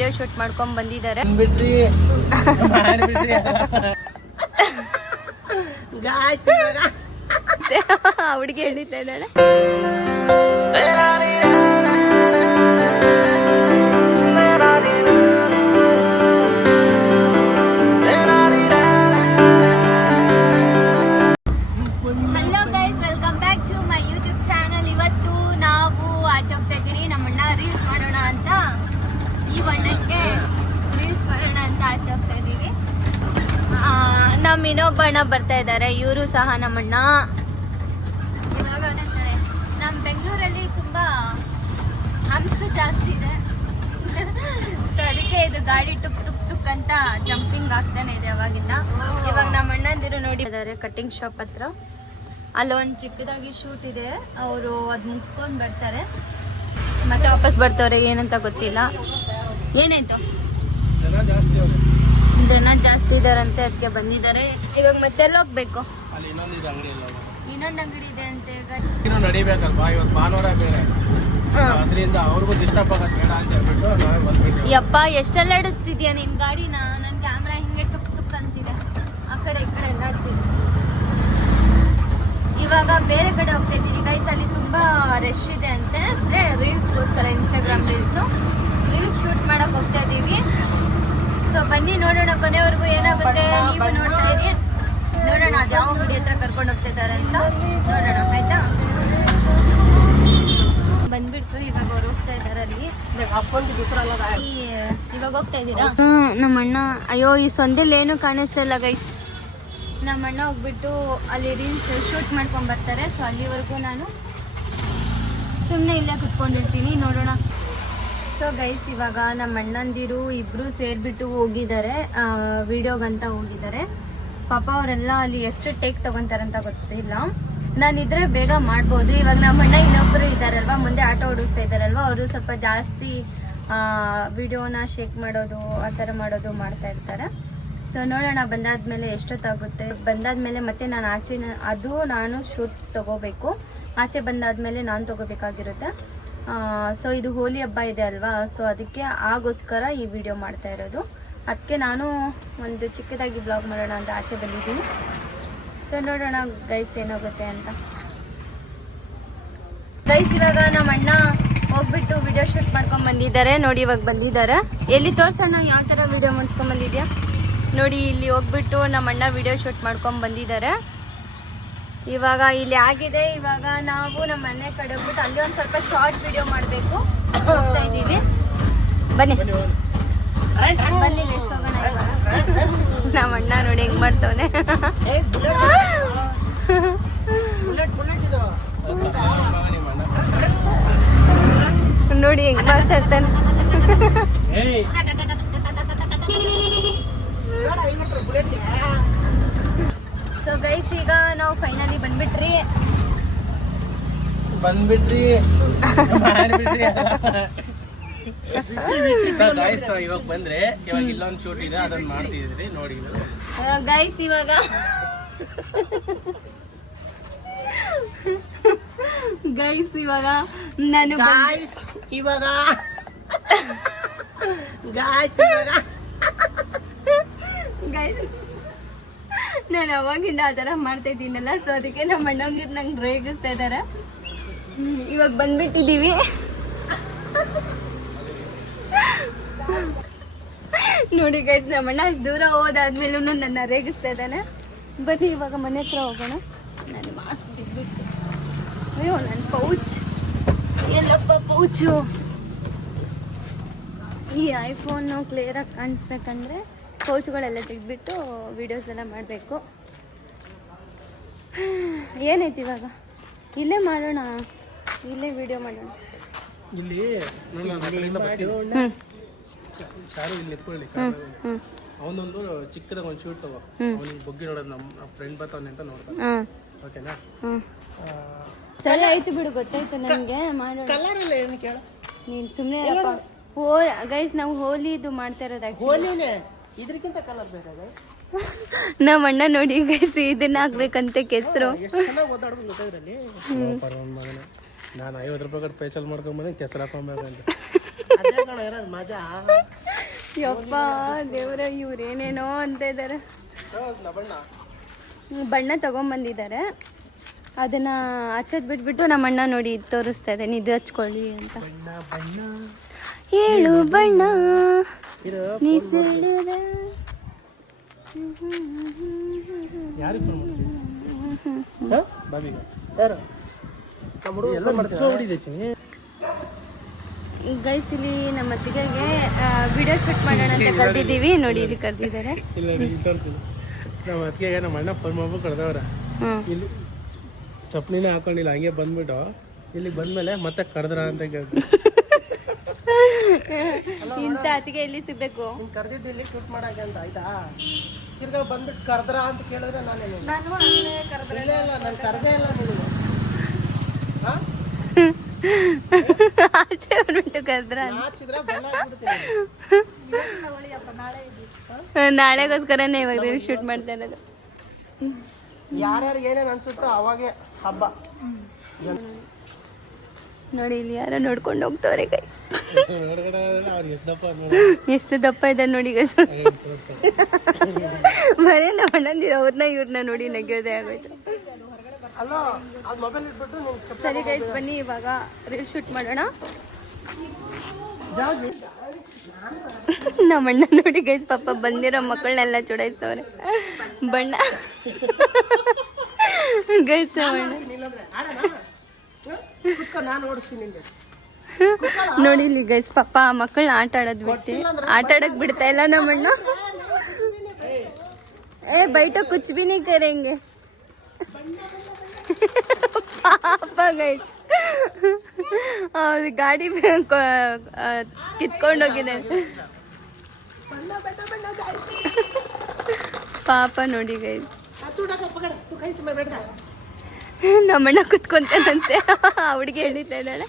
Video shoot ಮಾಡ್ಕೊಂಡ್ ಬಂದಿದ್ದಾರೆ. ಹುಡುಗಿ ಹೇಳಿದ್ದೆ ಇದ್ದಾಳೆ. Hello guys, welcome back to my YouTube channel. ಇವತ್ತು ನಾವು ಆಚೆ ಹೋಗ್ತಾ ಇದ್ದೀರಿ. ನಮ್ಮಣ್ಣ ರೀಲ್ಸ್ ಮಾಡೋಣ ಅಂತ, ಈ ಬಣ್ಣಕ್ಕೆ ರೀಲ್ಸ್ ಮಾಡೋಣ ಅಂತ ಆಚೆ ಹೋಗ್ತಾ ಇದ್ದೀವಿ. ನಮ್ಮ ಇನ್ನೊಬ್ಬ ಅಣ್ಣ ಬರ್ತಾ ಇದ್ದಾರೆ, ಇವರು ಸಹ ನಮ್ಮಣ್ಣ. ಇವಾಗ ಏನಂತಾರೆ, ನಮ್ಮ ಬೆಂಗಳೂರಲ್ಲಿ ತುಂಬಾ ಹಂಸ ಜಾಸ್ತಿ ಇದೆ, ಸೊ ಅದಕ್ಕೆ ಇದು ಗಾಡಿ ಟುಕ್ ಟುಕ್ ಟುಕ್ ಅಂತ ಜಂಪಿಂಗ್ ಆಗ್ತಾನೆ ಇದೆ ಅವಾಗಿಂದ. ಇವಾಗ ನಮ್ಮ ಅಣ್ಣಂದಿರು ನೋಡಿ ಇದ್ದಾರೆ ಕಟಿಂಗ್ ಶಾಪ್ ಹತ್ರ. ಅಲ್ಲೊಂದು ಚಿಕ್ಕದಾಗಿ ಶೂಟ್ ಇದೆ, ಅವರು ಅದು ಮುಗಿಸ್ಕೊಂಡು ಬರ್ತಾರೆ, ಮತ್ತೆ ವಾಪಸ್ ಬರ್ತಾರೆ. ಏನಂತ ಗೊತ್ತಿಲ್ಲ. ಏನಾಯ್ತು, ಜನ ಜಾಸ್ತಿ ಇದಾರಂತೆ, ಅದಕ್ಕೆ ಬಂದಿದ್ದಾರೆ. ಇವಾಗ ಮತ್ತೆಲ್ಲ ಹೋಗ್ಬೇಕು? ಇನ್ನೊಂದು ಅಂಗಡಿ ಇದೆ ಅಂತೆ. ಯಪ್ಪ, ಎಷ್ಟೆಲ್ಲ ಇಡಿಸ್ತಿದ್ಯಾ ನಿನ್ ಗಾಡಿನ? ನನ್ ಕ್ಯಾಮ್ರಾ ಹಿಂಗೆ ಟುಕ್ ಟುಕ್ ಅಂತಿದೆ, ಆ ಕಡೆ ಈ ಕಡೆ ಎಲ್ಲ ಆಡ್ತಿದ್ದೆ. ಇವಾಗ ಬೇರೆ ಕಡೆ ಹೋಗ್ತಾ ಇದ್ದೀನಿ ಗೈಸ್. ಅಲ್ಲಿ ತುಂಬಾ ರಶ್ ಇದೆ ಅಂತೆ, ರೀಲ್ಸ್ಗೋಸ್ಕರ, ಇನ್ಸ್ಟಾಗ್ರಾಮ್ ರೀಲ್ಸ್ ಶೂಟ್ ಮಾಡಕ್ ಹೋಗ್ತಾ ಇದೀವಿ. ಸೊ ಬನ್ನಿ ನೋಡೋಣ ಕೊನೆವರೆಗೂ ಏನಾಗುತ್ತೆ. ನೀವು ನೋಡ್ತಾ ಇರಿ, ನೋಡೋಣ ಅದು ಯಾವ ಗುಡಿ ಹತ್ರ ಕರ್ಕೊಂಡು ಹೋಗ್ತಾ ಇದ್ದಾರೆ ಅಂತ ನೋಡೋಣ, ಆಯ್ತಾ? ಬಂದ್ಬಿಡ್ತು, ಇವಾಗ ಅವ್ರು ಹೋಗ್ತಾ ಇದ್ದಾರೆ ಅಲ್ಲಿ. ಇವಾಗ ಹೋಗ್ತಾ ಇದ್ದೀರಾ? ನಮ್ಮ ಅಣ್ಣ, ಅಯ್ಯೋ ಈ ಸೊಂದಲ್ಲಿ ಏನು ಕಾಣಿಸ್ತಾ ಇಲ್ಲ ಗೈಸ್. ನಮ್ಮ ಅಣ್ಣ ಹೋಗ್ಬಿಟ್ಟು ಅಲ್ಲಿ ರೀಲ್ಸ್ ಶೂಟ್ ಮಾಡ್ಕೊಂಡ್ ಬರ್ತಾರೆ. ಸೊ ಅಲ್ಲಿವರೆಗೂ ನಾನು ಸುಮ್ಮನೆ ಇಲ್ಲೇ ಕುತ್ಕೊಂಡಿರ್ತೀನಿ, ನೋಡೋಣ. ಸೊ ಗೈಸ್, ಇವಾಗ ನಮ್ಮ ಅಣ್ಣಂದಿರು ಇಬ್ರು ಸೇರ್ಬಿಟ್ಟು ಹೋಗಿದ್ದಾರೆ, ವಿಡಿಯೋಗಂತ ಹೋಗಿದ್ದಾರೆ. ಪಾಪ ಅವರೆಲ್ಲ ಅಲ್ಲಿ ಎಷ್ಟು ಟೇಕ್ ತಗೊಂತಾರಂತ ಗೊತ್ತಿಲ್ಲ. ನಾನಿದ್ರೆ ಬೇಗ ಮಾಡ್ಬೋದು. ಇವಾಗ ನಮ್ಮ ಅಣ್ಣ ಇನ್ನೊಬ್ಬರು ಇದ್ದಾರಲ್ವ, ಮುಂದೆ ಆಟೋ ಓಡಿಸ್ತಾ ಇದ್ದಾರಲ್ವ, ಅವರು ಸ್ವಲ್ಪ ಜಾಸ್ತಿ ವಿಡಿಯೋನ ಶೇಕ್ ಮಾಡೋದು, ಆ ಥರ ಮಾಡೋದು ಮಾಡ್ತಾ ಇರ್ತಾರೆ. ಸೊ ನೋಡೋಣ ಬಂದಾದ್ಮೇಲೆ ಎಷ್ಟೊತ್ತಾಗುತ್ತೆ. ಬಂದಾದ್ಮೇಲೆ ಮತ್ತೆ ನಾನು ನಾನು ಶೂಟ್ ತಗೋಬೇಕು. ಆಚೆ ಬಂದಾದ್ಮೇಲೆ ನಾನು ತಗೋಬೇಕಾಗಿರುತ್ತೆ. ಸೊ ಇದು ಹೋಲಿ ಹಬ್ಬ ಇದೆ ಅಲ್ವಾ, ಸೊ ಅದಕ್ಕೆ ಆಗೋಸ್ಕರ ಈ ವಿಡಿಯೋ ಮಾಡ್ತಾ ಇರೋದು. ಅದಕ್ಕೆ ನಾನು ಒಂದು ಚಿಕ್ಕದಾಗಿ ಬ್ಲಾಗ್ ಮಾಡೋಣ ಅಂತ ಆಚೆ ಬಂದಿದ್ದೀನಿ. ಸೊ ನೋಡೋಣ ಗೈಸ್ ಏನಾಗುತ್ತೆ ಅಂತ. ಗೈಸ್, ಇವಾಗ ನಮ್ಮ ಅಣ್ಣ ಹೋಗ್ಬಿಟ್ಟು ವಿಡಿಯೋ ಶೂಟ್ ಮಾಡ್ಕೊಂಡ್ ಬಂದಿದ್ದಾರೆ. ನೋಡಿ ಇವಾಗ ಬಂದಿದ್ದಾರೆ. ಎಲ್ಲಿ ತೋರ್ಸೋಣ, ಯಾವ ಥರ ವಿಡಿಯೋ ಮಾಡಿಸ್ಕೊಂಡ್ ಬಂದಿದ್ಯಾ ನೋಡಿ. ಇಲ್ಲಿ ಹೋಗ್ಬಿಟ್ಟು ನಮ್ಮ ಅಣ್ಣ ವಿಡಿಯೋ ಶೂಟ್ ಮಾಡ್ಕೊಂಡ್ ಬಂದಿದ್ದಾರೆ. ಇವಾಗ ಇಲ್ಲಿ ಆಗಿದೆ. ಇವಾಗ ನಾವು ನಮ್ಮ ಮನೆ ಕಡೆ ಹೋಗ್ಬಿಟ್ಟು ಅಲ್ಲಿ ಒಂದು ಸ್ವಲ್ಪ ಶಾರ್ಟ್ ವಿಡಿಯೋ ಮಾಡಬೇಕು, ಹೋಗ್ತಾ ಇದ್ದೀವಿ. ಬನ್ನಿ ಬನ್ನಿ ಹೋಗೋಣ. ನಮ್ಮ ಅಣ್ಣ ನೋಡಿ ಹೆಂಗ್ ಮಾಡ್ತವನೆ, ನೋಡಿ ಹೆಂಗ್ ಮಾಡ್ತಾ ಇರ್ತಾನೆ. ಸೊ ಗೈಸ್, ಈಗ ನಾವು ಫೈನಲಿ ಬಂದ್ಬಿಟ್ರಿ. ಇವಾಗ ಬಂದ್ರೆ ಇವಾಗ ಇಲ್ಲೊಂದು ಶೂಟ್ ಇದೆ, ಅದನ್ನ ಮಾಡ್ತಿದ್ರಿ ನೋಡಿ ಗೈಸ್. ಇವಾಗ ಗೈಸ್, ಇವಾಗ ನಾನು ಇವಾಗ ನಾನು ಅವಾಗಿಂದ ಆ ಥರ ಮಾಡ್ತಾ ಇದ್ದೀನಲ್ಲ, ಸೊ ಅದಕ್ಕೆ ನಮ್ಮ ಅಣ್ಣಂದಿರು ನಂಗೆ ರೇಗಿಸ್ತಾ ಇದ್ದಾರೆ. ಇವಾಗ ಬಂದ್ಬಿಟ್ಟಿದ್ದೀವಿ. ನೋಡಿ ಗೈಸ್, ನಮ್ಮ ಅಣ್ಣ ಅಷ್ಟು ದೂರ ಹೋದಾದ್ಮೇಲೂ ನನ್ನ ರೇಗಿಸ್ತಾ ಇದ್ದಾನೆ. ಬನ್ನಿ ಇವಾಗ ಮನೆ ಹತ್ರ ಹೋಗೋಣ. ನಾನು ಮಾಸ್ಕ್ ಬಿಟ್ಬಿಟ್ಟು, ಅಯ್ಯೋ ನನ್ನ ಪೌಚ್ ಎಲ್ಲಪ್ಪ ಪೌಚು. ಈ ಐಫೋನು ಕ್ಲಿಯರಾಗಿ ಕಾಣಿಸ್ಬೇಕಂದ್ರೆ ಪೌಚ್ಗಳೆಲ್ಲ ತೆಗೆದ್ಬಿಟ್ಟು ವಿಡಿಯೋಸ್ ಎಲ್ಲ ಮಾಡಬೇಕು. ಏನೈತಿ ಇವಾಗ? ಇಲ್ಲೇ ಮಾಡೋಣ, ಇಲ್ಲೇ ವಿಡಿಯೋ ಮಾಡೋಣ. ಇಲ್ಲಿ ಅವನೊಂದು ಚಿಕ್ಕದಾಗ ಒಂದು ಶೂಟ್ ತಗೋ, ಅವನಿಗೆ ಬೊಗ್ಗಿ ನೋಡೋದು. ನಮ್ಮ ಫ್ರೆಂಡ್ ಬರ್ತಾವನೆ ಅಂತ ನೋಡ್ತಾನೆ, ಓಕೆನಾ? ಸರಿ ಆಯ್ತು ಬಿಡು, ಗೊತ್ತಾಯ್ತು ನನಗೆ. ಮಾಡೋಣ. ಕಲರ್ ಇಲ್ಲ ಏನು ಕೇಳ, ನೀನು ಸುಮ್ಮನೆ ಗೈಸ್. ನಾವು ಹೋಲಿದು ಮಾಡ್ತಾ ಇರೋದು. ಹೋಲಿನೇ, ಇದಕ್ಕಿಂತ ಕಲರ್ ಬೇಕಾಗ. ನಮ್ಮ ಅಣ್ಣ ನೋಡಿ ಗೈಸ್, ಇದನ್ನ ಹಾಕ್ಬೇಕಂತ ಕೆಸರು. ನಾನು 50 ರೂಪಾಯಿ ಕೊಟ್ಟು ಫೇಶಿಯಲ್ ಮಾಡ್ಕೊಂಬಂದು ಕೆಸರು ಹಾಕೊಂಬೇಕಂತ. ಮಜಾ. ಯಪ್ಪ ದೇವ್ರ, ಇವ್ರೇನೇನೋ ಅಂತ ಇದ್ದಾರೆ. ಬಣ್ಣ ತಗೊಂಬಂದಿದ್ದಾರೆ, ಅದನ್ನ ಹಚ್ಚೋದ್ ಬಿಟ್ಬಿಟ್ಟು ನಮ್ಮ ಅಣ್ಣ ನೋಡಿ ತೋರಿಸ್ತಾ ಇದ್ದಾನೆ, ಇದು ಹಚ್ಕೊಳ್ಳಿ ಅಂತ. ಹೇಳು ಬಣ್ಣ ನೀ ಸುಳ್ಳಿದ. ಯಾರಿಗೆ ಫೋನ್ ಮಾಡ್ತೀವಿ? ಬಾಬಿಗೆ. ಯಾರು ಎಲ್ಲ ಮಾಡಿಸ್ಕೊಂಡಿದ್ದೀನಿ. ಗೈಸ್, ಇಲ್ಲಿ ನಮ್ಮ ಅತ್ತಿಗೆಗೆ ವಿಡಿಯೋ ಶೂಟ್ ಮಾಡೋಣ ಅಂತ ಕರೆದಿದ್ದೀವಿ. ನೋಡಿ ಇಲ್ಲಿ ಕರೆದಿದ್ದಾರೆ. ಇಲ್ಲ ತೋರಿಸಿಲ್ಲ. ನಮ್ಮ ಅತ್ತಿಗೆ ನಮ್ಮ ಅಣ್ಣ ಫೋನ್ ಮಾಡ್ಬಿಟ್ಟು ಕರೆದವ್ರ. ಇಲ್ಲಿ ಚಪ್ಪಲಿನೇ ಹಾಕೊಂಡಿಲ್ಲ, ಹಂಗೆ ಬಂದ್ಬಿಟ್ಟು ಇಲ್ಲಿ ಬಂದ್ಮೇಲೆ ಮತ್ತೆ ಕರೆದ್ರ ಅಂತ ಕೇಳ್ತಾರೆ. ಇಂಥ ಅತ್ತಿಗೆ ಎಲ್ಲಿ ಸಿಗ್ಬೇಕು? ಕರೆದಿದ್ದು ಇಲ್ಲಿ ಶೂಟ್ ಮಾಡಕ್ಕೆ ಅಂತ, ಆಯ್ತಾ? ತಿರ್ಗಾ ಬಂದ್ಬಿಟ್ಟು ಕರೆದ್ರ ಅಂತ ಕೇಳಿದ್ರೆ ನಾನು ಕರೆದೇ ಇಲ್ಲ ನಿನಗೆ. ಆಚೆ ಬಂದ್ಬಿಟ್ಟು ಕರೆದ್ರ ನಾಳೆಗೋಸ್ಕರನೇ ಇವಾಗ ರೀಲ್ ಶೂಟ್ ಮಾಡ್ತಾ ಇರೋದು. ಯಾರ್ಯಾರು ಏನೇನು ಅನ್ಸುತ್ತೋ ಅವಾಗೆ ಹಬ್ಬ. ನೋಡಿ ಇಲ್ಲಿ ಯಾರೋ ನೋಡ್ಕೊಂಡು ಹೋಗ್ತವ್ರೆ ಗೈಸ್. ಎಷ್ಟು ದಪ್ಪ ಇದೆ ನೋಡಿ ಗೈಸ್. ಬರೀ ನಮ್ಮ ಅಣ್ಣಂದಿರ ಅವ್ರನ್ನ ಇವ್ರನ್ನ ನೋಡಿ ನಗಿಯೋದೇ ಆಗೋಯ್ತು. ಸರಿ ಗೈಸ್, ಬನ್ನಿ ಇವಾಗ ರೀಲ್ ಶೂಟ್ ಮಾಡೋಣ. ನಮ್ಮ ಅಣ್ಣ ನೋಡಿ ಗೈಸ್, ಪಾಪ ಬಂದಿರೋ ಮಕ್ಕಳನ್ನೆಲ್ಲ ಚುಡಾಯಿಸ್ತವ್ರೆ ಬಣ್ಣ. ಗೈಸ್ ನೋಡಿ ಇಲ್ಲಿ ಗೈಸ್, ಪಾಪ ಮಕ್ಕಳನ್ನ ಆಟ ಆಡೋದ್ ಬಿಟ್ಟು ಆಟ ಆಡಕ್ ಬಿಡ್ತಾ ಇಲ್ಲ ನಮ್ಮಣ್ಣ. बैठो कुछ भी नहीं करेंगे पापा गैस ಗಾಡಿ ಕಿತ್ಕೊಂಡೋಗಿದೆ ಪಾಪ ನೋಡಿ ಗೈಸ್. ನಮ್ಮಣ್ಣ ಕುತ್ಕೊಂತಾನಂತೆ, ಹುಡುಗಿ ಎಳಿತಾ ಇದ್ದಾಳೆ.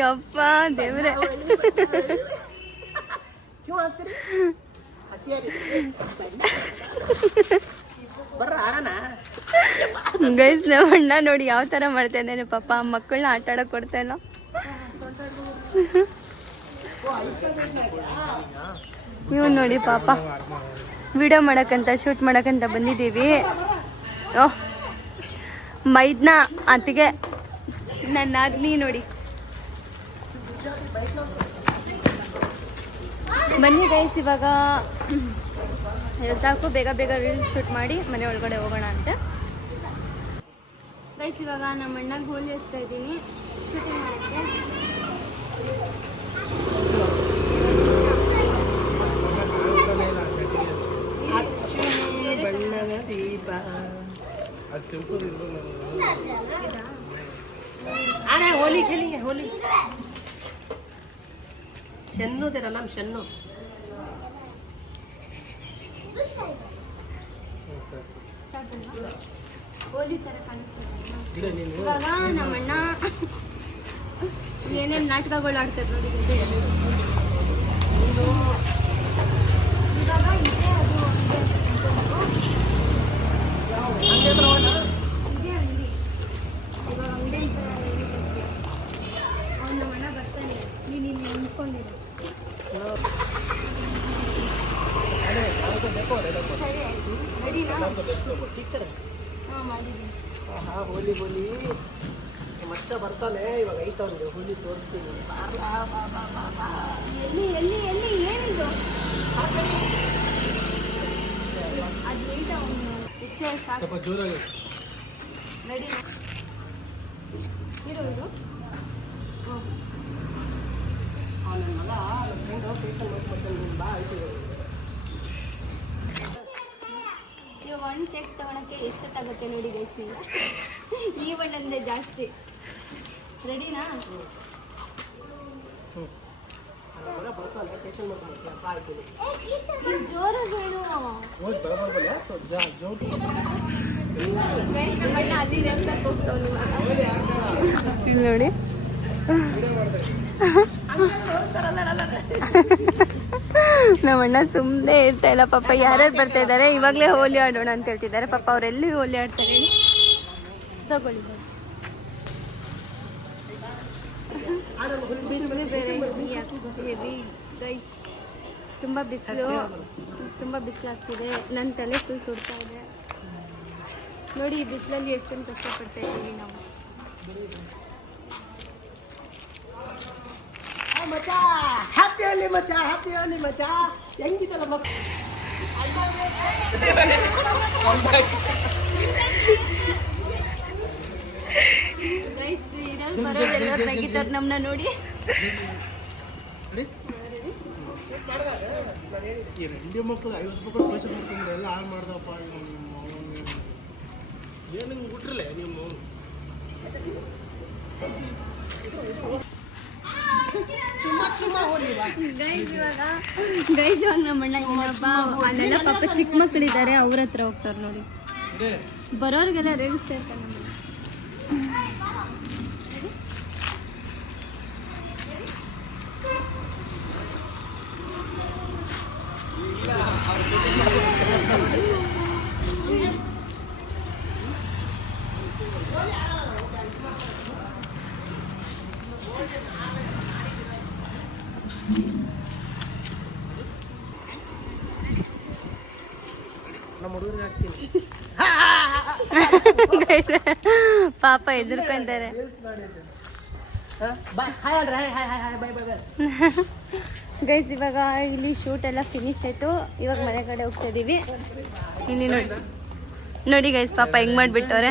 ಯಪ್ಪ ದೇವ್ರೆ. ಗೈಸ್ ನಮ್ಮಣ್ಣ ನೋಡಿ ಯಾವ ತರ ಮಾಡ್ತಾ ಇದ್ದಾನೆ, ಪಾಪ ಮಕ್ಕಳನ್ನ ಆಟ ಆಡಕ್ ಕೊಡ್ತಾ ಇಲ್ಲ. ಇವ್ ನೋಡಿ ಪಾಪ ವಿಡಿಯೋ ಮಾಡಕ್ಕಂತ ಶೂಟ್ ಮಾಡಕ್ಕಂತ ಬಂದಿದ್ದೀವಿ. ಓಹ್ ಮೈದ್ನ ಅತ್ತಿಗೆ ನನ್ನ ನಾದ್ನಿ ನೋಡಿ. ಬನ್ನಿ ಗೈಸ್, ಇವಾಗ ಸಾಕು, ಬೇಗ ಬೇಗ ರೀಲ್ ಶೂಟ್ ಮಾಡಿ ಮನೆ ಒಳಗಡೆ ಹೋಗೋಣ ಅಂತ. ಗೈಸ್ ಇವಾಗ ನಮ್ಮ ಅಣ್ಣಗೆ ಹೋಲಿ ಹಚ್ತಾ ಇದ್ದೀನಿ ಶೂಟಿಂಗ್ ಮಾಡೋಕ್ಕೆ. होली खेलेंगे होली शन्नू तेरा नाम शन्नू ಹೋಲಿ ಥರ ಕಾಣಿಸ್ತದೆ. ಇವಾಗ ನಮ್ಮಣ್ಣ ಏನೇನು ನಾಟಕಗಳು ಆಡ್ತಾರೆ ನೋಡಿ. ಇವಾಗ ಇದೆ ಅದು ಇದೆ ಅಂಗಡಿ. ಇವಾಗ ಅಂಗಡಿ ಅಂತ ಅವ್ನು ನಮ್ಮಣ್ಣ ಬರ್ತಾನೆ, ನೀನು ಇಲ್ಲಿ ನಿಂತ್ಕೊಂಡಿರು. ಸರಿ ಆಯ್ತು, ರೆಡಿನಾ? ಹಾಂ ಮಾಡಿದ್ದೀನಿ. ಹೋಲಿ ಹೋಲಿ ಮಚ್ಚ ಬರ್ತಾನೆ ಇವಾಗ ಐತವ್ನಿಗೆ ಹೋಲಿ ತೋರಿಸ್ತೀನಿ. ಎಲ್ಲಿ ಎಲ್ಲಿ ಎಲ್ಲಿ ಏನಿದು ಅದು ಐತ ಅವನು ಇಷ್ಟೇ ಸಾಕು. ಸ್ವಲ್ಪ ಜೋರಾಗಿ ರೆಡಿ ಇರೋದು. ಅವನಲ್ಲ ಫ್ರೆಂಡ್ ಫೇಶಿಯಲ್ ಮಾಡ್ಕೊಡ್ತಾನೆ ಬಾ ಆಯ್ತು. ಇವಾಗ ಒಂದು ಟೇಕ್ ತಗೊಳಕ್ಕೆ ಎಷ್ಟೊತ್ತಾಗುತ್ತೆ ನೋಡಿ ಗೈಸ್. ನೀವು ಈ ಬಣ್ಣಂದೇ ಜಾಸ್ತಿ. ರೆಡಿನಾ? ಬರ್ತಾನೆ ಫೇಶಿಯಲ್ ಮಾಡ್ಕೊಡ್ತಾನೆ ಬಾ ಆಯ್ತು. ನೀವು ಜೋರಾಗಿ ಹೇಳು ಗೈಸ್. ನಮ್ಮ ಅಣ್ಣ ಅಲ್ಲಿ ರೆಡ್ಸಕ್ಕೆ ಹೋಗ್ತಾವ್ ಇಲ್ಲಿ ನೋಡಿ. ನಮ್ಮಣ್ಣ ಸುಮ್ಮನೆ ಇರ್ತಾ ಇಲ್ಲ ಪಾಪ. ಯಾರ್ಯಾರು ಬರ್ತಾ ಇದ್ದಾರೆ, ಇವಾಗಲೇ ಹೋಲಿ ಆಡೋಣ ಅಂತ ಹೇಳ್ತಿದ್ದಾರೆ ಪಾಪ. ಅವರೆಲ್ಲಿ ಹೋಲಿ ಆಡ್ತಾರೆ ಹೇಳಿ. ತಗೊಳ್ಳಿ ಬಿಸಿಲು ಬೇರೆ ಹೆವಿ ಗೈಸ್, ತುಂಬ ಬಿಸಿಲಾಗ್ತಿದೆ. ನನ್ನ ತಲೆ ಫುಲ್ ಸುಡ್ತಾ ಇದೆ ನೋಡಿ. ಈ ಬಿಸಿಲಲ್ಲಿ ಎಷ್ಟೊಂದು ಕಷ್ಟಪಡ್ತಾ ಇದ್ದೀವಿ ನಾವು. ಮಚ್ಚಾ ಹ್ಯಾಪಿ ಅಲ್ಲಿ ಮಚ್ಚಾ, ಹ್ಯಾಪಿ ಅಲ್ಲಿ ಮಚ್ಚಾ. ಹೆಂಗಿದಲ್ಲ ಮಸ್ತ್. ಗೈಸ್ ಇದ್ರಲ್ಲಿ ಬರೋದೆಲ್ಲ ತೆಗಿತಾರೆ ನಮ್ಮನ್ನ ನೋಡಿ. ಈ ರೆಂಡಿ ಮಕ್ಕಳು 50 ರೂಪಾಯಿ ಪೈಸೆ ಮಾಡ್ಕೊಂಡ್ರೆ ಎಲ್ಲ ಹಾಳು ಮಾಡ್ದಪ್ಪ. ಏನು ಬಿಟ್ರಲ್ಲ ನೀವು. ಗೈಸ್ ಇವಾಗ ನಮ್ಮಣ್ಣ ಏನಪ್ಪ ಅಲ್ಲೆಲ್ಲ ಪಾಪ ಚಿಕ್ಕ ಮಕ್ಕಳಿದ್ದಾರೆ, ಅವ್ರ ಹತ್ರ ಹೋಗ್ತಾರೆ ನೋಡಿ. ಬರೋರಿಗೆಲ್ಲ ರೇಗಿಸ್ತಾ ಇರ್ತಾರೆ ನಮ್ಮಣ್ಣ. ನಮ್ಮ ಹುಡುಗರಿಗೆ ಹಾಕ್ತೀನಿ. ಪಾಪ ಎದುರ್ಕೊಂತಾರೆ. ಗೈಸ್ ಇವಾಗ ಇಲ್ಲಿ ಶೂಟ್ ಎಲ್ಲ ಫಿನಿಶ್ ಆಯ್ತು. ಇವಾಗ ಮನೆ ಕಡೆ ಹೋಗ್ತಾ ಇದೀವಿ. ಇಲ್ಲಿ ನೋಡಿ ಗೈಸ್ ಪಾಪ ಹೆಂಗ್ ಮಾಡ್ಬಿಟ್ಟವ್ರೆ.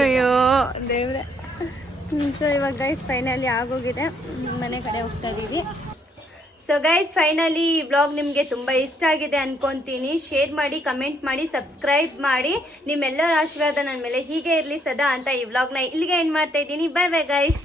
ಅಯ್ಯೋ ದೇವ್ರೆ. ಸೊ ಇವಾಗ ಗೈಸ್ ಫೈನಲಿ ಆಗೋಗಿದೆ, ಮನೆ ಕಡೆ ಹೋಗ್ತಾ ಇದೀವಿ. ಸೊ ಗೈಸ್ ಫೈನಲಿ ಈ ವ್ಲಾಗ್ ನಿಮಗೆ ತುಂಬ ಇಷ್ಟ ಆಗಿದೆ ಅನ್ಕೊಂತೀನಿ. ಶೇರ್ ಮಾಡಿ, ಕಮೆಂಟ್ ಮಾಡಿ, ಸಬ್ಸ್ಕ್ರೈಬ್ ಮಾಡಿ. ನಿಮ್ಮೆಲ್ಲರ ಆಶೀರ್ವಾದ ನನ್ನ ಮೇಲೆ ಹೀಗೆ ಇರಲಿ ಸದಾ ಅಂತ ಈ ವ್ಲಾಗ್ನ ಇಲ್ಲಿಗೆ ಎಂಡ್ ಮಾಡ್ತಾ ಇದ್ದೀನಿ. Bye bye guys.